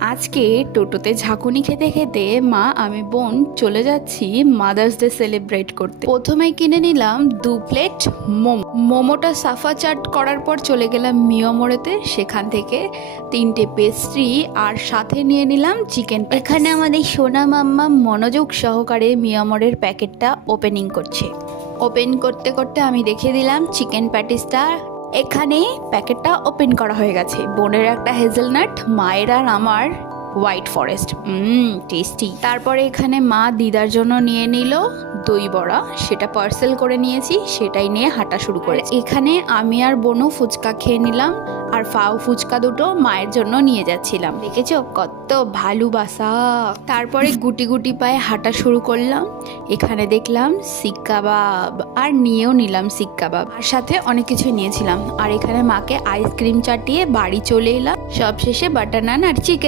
আজকে টোটোতে ঝাঁকুনি খেতে খেতে মা আমি বোন চলে যাচ্ছি মাদার্স ডে সেলিব্রেট করতে। প্রথমে কিনে নিলাম 2 প্লেট মোমোটা সাফা চাট করার পর চলে গেলাম মিয়ামোড়েতে, সেখান থেকে 3টে পেস্ট্রি আর সাথে নিয়ে নিলাম চিকেন। এখানে আমাদের সোনা মাম্মা মনোযোগ সহকারে মিয়ামোড়ের প্যাকেটটা ওপেনিং করছে। ওপেন করতে করতে আমি দেখিয়ে দিলাম চিকেন প্যাটিসটা। এখানে প্যাকেটটা ওপেন করা হয়ে গেছে। বোনের একটা হেজেলনাট, মায়ের আর আমার হোয়াইট ফরেস্ট, টেস্টি। তারপরে এখানে মা দিদার জন্য নিয়ে নিল দই বড়া, সেটা পার্সেল করে নিয়েছি, সেটাই নিয়ে হাঁটা শুরু করে। এখানে আমি আর বোনও ফুচকা খেয়ে নিলাম, আর ফাও ফুচকা দুটো মায়ের জন্য নিয়ে যাচ্ছিলাম। দেখেছো কত ভালোবাসা। তারপরে গুটি গুটি পায়ে হাঁটা শুরু করলাম। এখানে দেখলাম শিক কাবাব, আর নিয়েও নিলাম শিক কাবাব, আর সাথে অনেক কিছু নিয়েছিলাম। আর এখানে মাকে আইসক্রিম চাটিয়ে বাড়ি চলে এলাম। সব শেষে বাটার নান আর চিকেন।